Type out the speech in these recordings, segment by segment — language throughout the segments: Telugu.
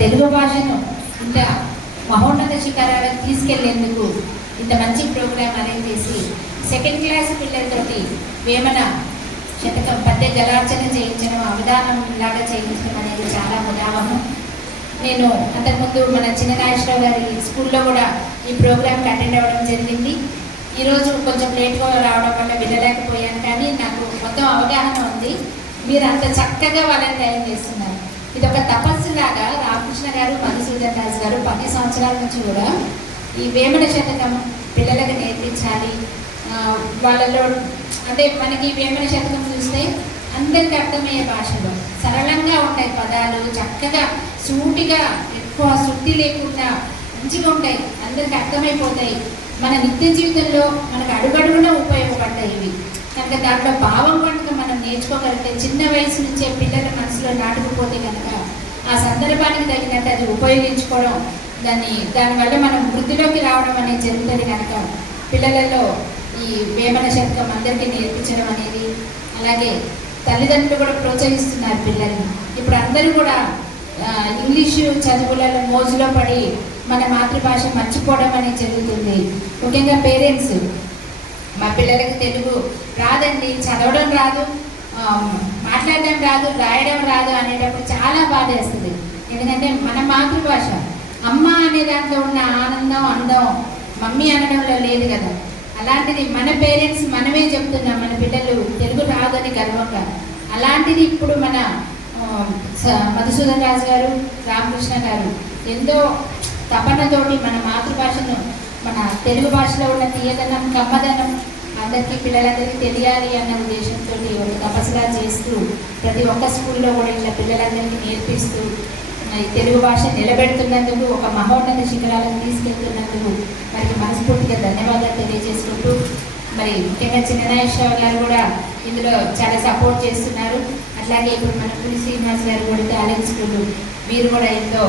తెలుగు భాషను ఇంత మహోన్నత శిఖరాలకు తీసుకెళ్లేందుకు ఇంత మంచి ప్రోగ్రాం అరేంజ్ చేసి సెకండ్ క్లాస్ పిల్లలతోటి వేమన శతకం పద్య గలార్చన చేయించడం, అవధానం లాగా చేయించడం అనేది చాలా ఉదాహరణ. నేను అంతకుముందు మన చిన్న నాగేశ్వరరావు గారి స్కూల్లో కూడా ఈ ప్రోగ్రామ్కి అటెండ్ అవ్వడం జరిగింది. ఈరోజు కొంచెం లేట్గా రావడం వల్ల వినలేకపోయాను, కానీ నాకు మొత్తం అవగాహన ఉంది. మీరు అంత చక్కగా వాళ్ళని తయారు చేస్తున్నారు. ఇది ఒక తపస్సులాగా రామకృష్ణ గారు, మధుసూదన్ రాజు గారు 10 సంవత్సరాల నుంచి కూడా ఈ వేమన శతకం పిల్లలకు నేర్పించాలి. వాళ్ళలో అంటే మనకి వేమన శతకం చూస్తే అందరికి అర్థమయ్యే భాషలో సరళంగా ఉంటాయి పదాలు, చక్కగా సూటిగా, ఎక్కువ శుద్ధి లేకుండా మంచిగా ఉంటాయి, అందరికి అర్థమైపోతాయి. మన నిత్య జీవితంలో మనకు అడుగడుగునా ఉపయోగపడతాయి ఇవి. కనుక దాంట్లో భావం కనుక మనం నేర్చుకోగలిగితే, చిన్న వయసు నుంచే పిల్లల మనసులో నాటుకుపోతే కనుక ఆ సందర్భానికి తగినట్టు అది ఉపయోగించుకోవడం, దానివల్ల మనం వృద్ధిలోకి రావడం అనేది జరుగుతుంది. కనుక పిల్లలలో ఈ వేమన శతకం అందరికీ నేర్పించడం అనేది, అలాగే తల్లిదండ్రులు కూడా ప్రోత్సహిస్తున్నారు పిల్లల్ని. ఇప్పుడు అందరూ కూడా ఇంగ్లీషు చదువులలో మోజులో పడి మన మాతృభాష మర్చిపోవడం అనేది జరుగుతుంది. ముఖ్యంగా పేరెంట్స్, మా పిల్లలకి తెలుగు రాదండి, చదవడం రాదు, మాట్లాడడం రాదు, రాయడం రాదు అనేటప్పుడు చాలా బాధ వేస్తుంది. ఎందుకంటే మన మాతృభాష అమ్మ అనే దాంట్లో ఉన్న ఆనందం, అందం మమ్మీ అనడంలో లేదు కదా. అలాంటిది మన పేరెంట్స్ మనమే చెప్తున్నాం మన పిల్లలు తెలుగు రాదని గర్వంగా. అలాంటిది ఇప్పుడు మన మధుసూదన్ రాజు గారు, రామకృష్ణ గారు ఎంతో తపనతోటి మన మాతృభాషను, మన తెలుగు భాషలో ఉన్న తీయదనం, కమ్మదనం అందరికీ పిల్లలందరికీ తెలియాలి అన్న ఉద్దేశంతో ఒక తపస్సుగా చేస్తూ ప్రతి ఒక్క స్కూల్లో కూడా ఇట్లా పిల్లలందరికీ నేర్పిస్తూ తెలుగు భాష నిలబెడుతున్నందుకు, ఒక మహోన్నత శిఖరాలను తీసుకెళ్తున్నందుకు వారికి మనస్ఫూర్తిగా ధన్యవాదాలు తెలియజేసుకుంటూ, మరి ముఖ్యంగా చిన్న నాగేశ్వరరావు గారు కూడా ఇందులో చాలా సపోర్ట్ చేస్తున్నారు. అట్లాగే ఇప్పుడు మన పులి శ్రీనివాస్ గారు కూడా టాలెంట్ స్కూల్, మీరు కూడా ఎంతో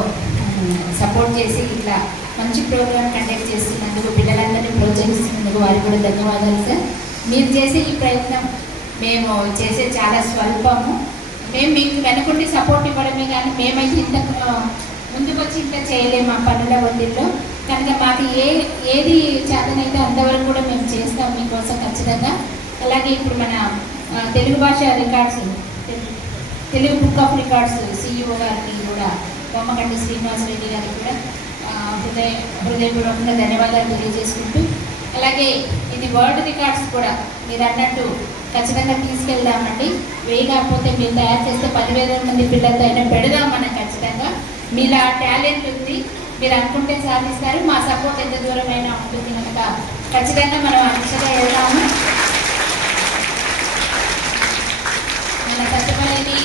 సపోర్ట్ చేసి ఇట్లా మంచి ప్రోగ్రామ్ కండక్ట్ చేస్తున్నందుకు, పిల్లలందరినీ ప్రోత్సహిస్తున్నందుకు వారికి కూడా ధన్యవాదాలు సార్. మీరు చేసే ఈ ప్రయత్నం మేము చేసే చాలా స్వల్పము. మేము మీకు వెనుకుండి సపోర్ట్ ఇవ్వడమే కానీ మేమైతే ఇంత ముందుకు వచ్చి ఇంత చేయలేము ఆ పనుల ఒత్తిడిలో. కనుక మాకు ఏది చేతనైతే అంతవరకు కూడా మేము చేస్తాం మీకోసం ఖచ్చితంగా. అలాగే ఇప్పుడు మన తెలుగు భాష records, Telugu book of records CEO గారికి కూడా, బొమ్మగంటి శ్రీనివాసరెడ్డి గారికి కూడా హృదయపూర్వకంగా ధన్యవాదాలు తెలియజేసుకుంటూ, అలాగే ఇది వరల్డ్ రికార్డ్స్ కూడా మీరు అన్నట్టు ఖచ్చితంగా తీసుకెళ్దామండి. వేయి కాకపోతే మీరు తయారు చేస్తే 10,000 మంది పిల్లలతో అయినా పెడదాం మనం ఖచ్చితంగా. మీలో ఆ టాలెంట్ ఉంది, మీరు అనుకుంటే సాధిస్తారు. మా సపోర్ట్ ఎంత దూరమైనా ఉంటుంది కనుక ఖచ్చితంగా మనం ఆ దిశగా వెళ్దాము. మన సత్యపల్లిని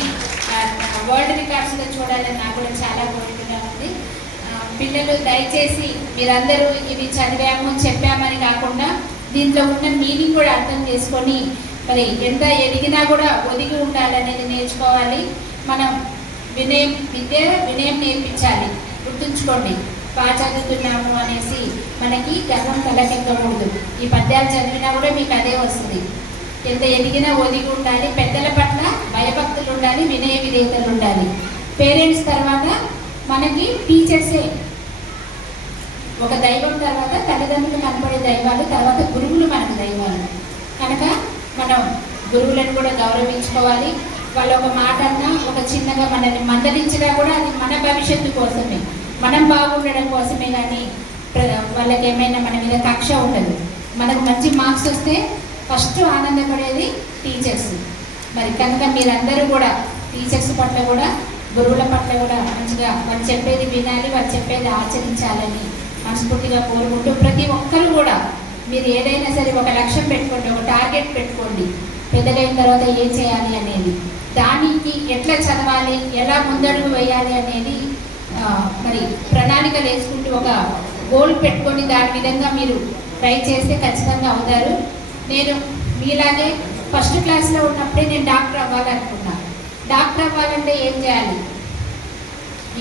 వరల్డ్ రికార్డ్స్లో చూడాలని నాకు కూడా చాలా కోరికగా ఉంది. పిల్లలు దయచేసి మీరందరూ ఇవి చదివాము చెప్పామని కాకుండా దీంట్లో ఉన్న మీనింగ్ కూడా అర్థం చేసుకొని, మరి ఎంత ఎదిగినా కూడా ఒదిగి ఉండాలనేది నేర్చుకోవాలి. మనం వినయం నేర్పించాలి. గుర్తుంచుకోండి, బాగా చదువుతున్నాము అనేసి మనకి గర్వం తలకెక్కకూడదు. ఈ పద్యాలు చదివినా కూడా మీకు అదే వస్తుంది. ఎంత ఎదిగినా ఒదిగి ఉండాలి, పెద్దల పట్ల భయభక్తులు ఉండాలి, వినయ విధేయతలు ఉండాలి. పేరెంట్స్ తర్వాత మనకి టీచర్సే ఒక దైవం, తర్వాత తల్లిదండ్రులు కనపడే దైవాలు, తర్వాత గురువులు మనకు దైవాలు. కనుక మనం గురువులను కూడా గౌరవించుకోవాలి. వాళ్ళు ఒక మాట అన్నా, ఒక చిన్నగా మనల్ని మందలించినా కూడా అది మన భవిష్యత్తు కోసమే, మనం బాగుండడం కోసమే. కానీ వాళ్ళకి ఏమైనా మన మీద కక్ష ఉండదు. మనకు మంచి మార్క్స్ వస్తే ఫస్ట్ ఆనందపడేది టీచర్స్. మరి కనుక మీరందరూ కూడా టీచర్స్ పట్ల కూడా, గురువుల పట్ల కూడా మంచిగా వాళ్ళు చెప్పేది వినాలి, వాళ్ళు చెప్పేది ఆచరించాలని మనస్ఫూర్తిగా కోరుకుంటూ, ప్రతి ఒక్కరు కూడా మీరు ఏదైనా సరే ఒక లక్ష్యం పెట్టుకోండి, ఒక టార్గెట్ పెట్టుకోండి. పెద్దగైన తర్వాత ఏం చేయాలి అనేది, దానికి ఎట్లా చదవాలి, ఎలా ముందడుగు వేయాలి అనేది మరి ప్రణాళికలు వేసుకుంటూ ఒక గోల్ పెట్టుకొని దాని విధంగా మీరు ట్రై చేస్తే ఖచ్చితంగా అవుతారు. నేను మీలాగే ఫస్ట్ క్లాస్లో ఉన్నప్పుడే నేను డాక్టర్ అవ్వాలనుకున్నాను. డాక్టర్ అవ్వాలంటే ఏం చేయాలి?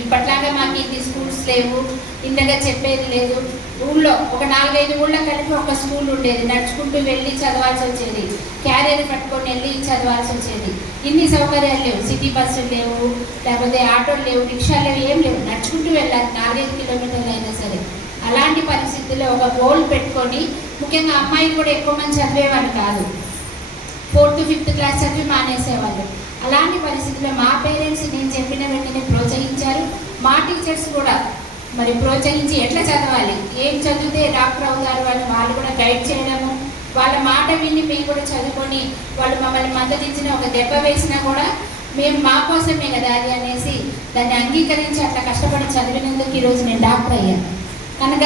ఇప్పట్లాగా మాకు ఇది స్కూల్స్ లేవు, ఇంతగా చెప్పేది లేదు. ఊళ్ళో ఒక 4-5 ఊళ్ళో కలిపి ఒక స్కూల్ ఉండేది, నడుచుకుంటూ వెళ్ళి చదవాల్సి వచ్చేది, క్యారియర్ పట్టుకొని వెళ్ళి చదవాల్సి వచ్చేది. ఇన్ని సౌకర్యాలు లేవు, సిటీ బస్సులు లేవు, లేకపోతే ఆటోలు లేవు, రిక్షాలు లేవు, ఏం లేవు, నడుచుకుంటూ వెళ్ళాలి 4-5 కిలోమీటర్లు అయినా సరే. అలాంటి పరిస్థితుల్లో ఒక గోల్ పెట్టుకొని, ముఖ్యంగా అమ్మాయిలు కూడా ఎక్కువ మంది చదివేవాళ్ళు కాదు, 4th to 5th క్లాస్ చదివి మానేసేవాళ్ళు. అలాంటి పరిస్థితుల్లో మా పేరెంట్స్ నేను చెప్పిన వెంటనే ప్రోత్సహించారు. మా టీచర్స్ కూడా మరి ప్రోత్సహించి ఎట్లా చదవాలి, ఏం చదివితే డాక్టర్ అవుతారు అని వాళ్ళు కూడా గైడ్ చేయడము, వాళ్ళ మాట విని మేము కూడా చదువుకొని వాళ్ళు మమ్మల్ని మద్దతు ఇచ్చిన, ఒక దెబ్బ వేసినా కూడా మేము మా కోసమే కదా అది అనేసి దాన్ని అంగీకరించి అట్లా కష్టపడి చదివినందుకు ఈరోజు నేను డాక్టర్ అయ్యాను కనుక